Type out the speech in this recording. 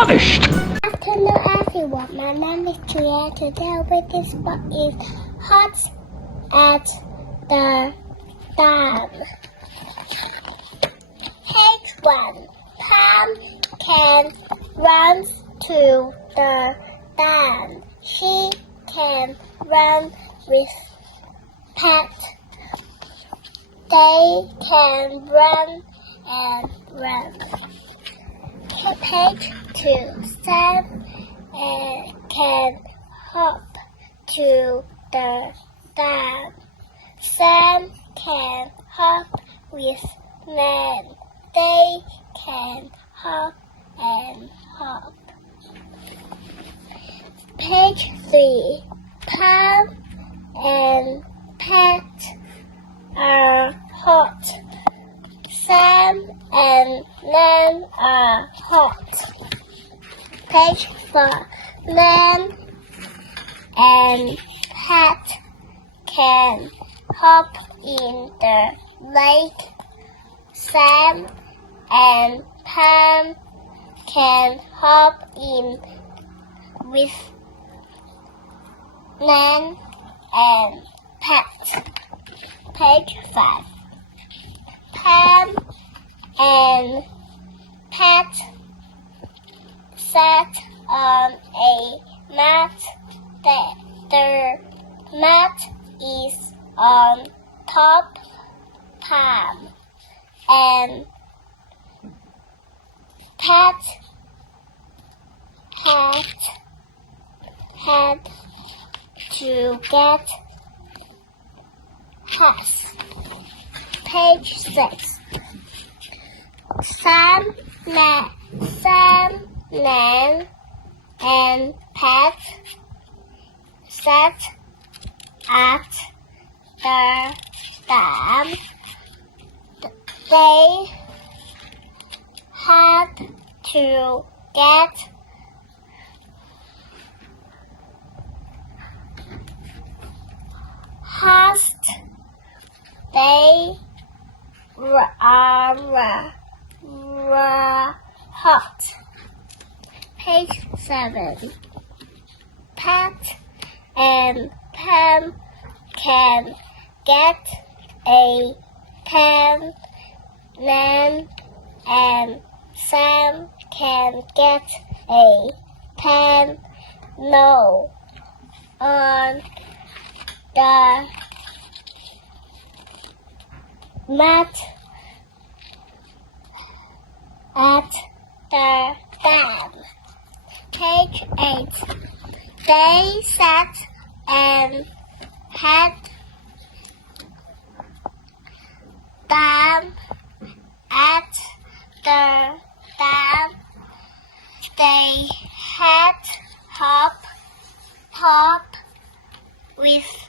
punished. Good afternoon, everyone. My name is Julia. Today with this book is Hot at the Dam. Page 1. Pam can run to the dam. She can run with Pat. They can run and run. Page 2. Sam can hop to the dam. Sam can hop with Nan. They can hop and hop. Page 3. Pam and Pat are hot. Sam and Nan are hot. Page 4. Nan and Pat can hop in the lake. Sam and Pam can hop in with Nan and Pat. Page 5. Pam and Pat sat on a mat. The mat is on top. Pam and Pat had to get hats. Page 6. Sam, Nan, and Pat sat at the dam. They had to get hats. They were hot. Page 7. Pat and Pam can get a pen. Nan and Sam can get a pen. No. On the mat at the dam. Page 8. They sat and had dam at the dam. They had hop with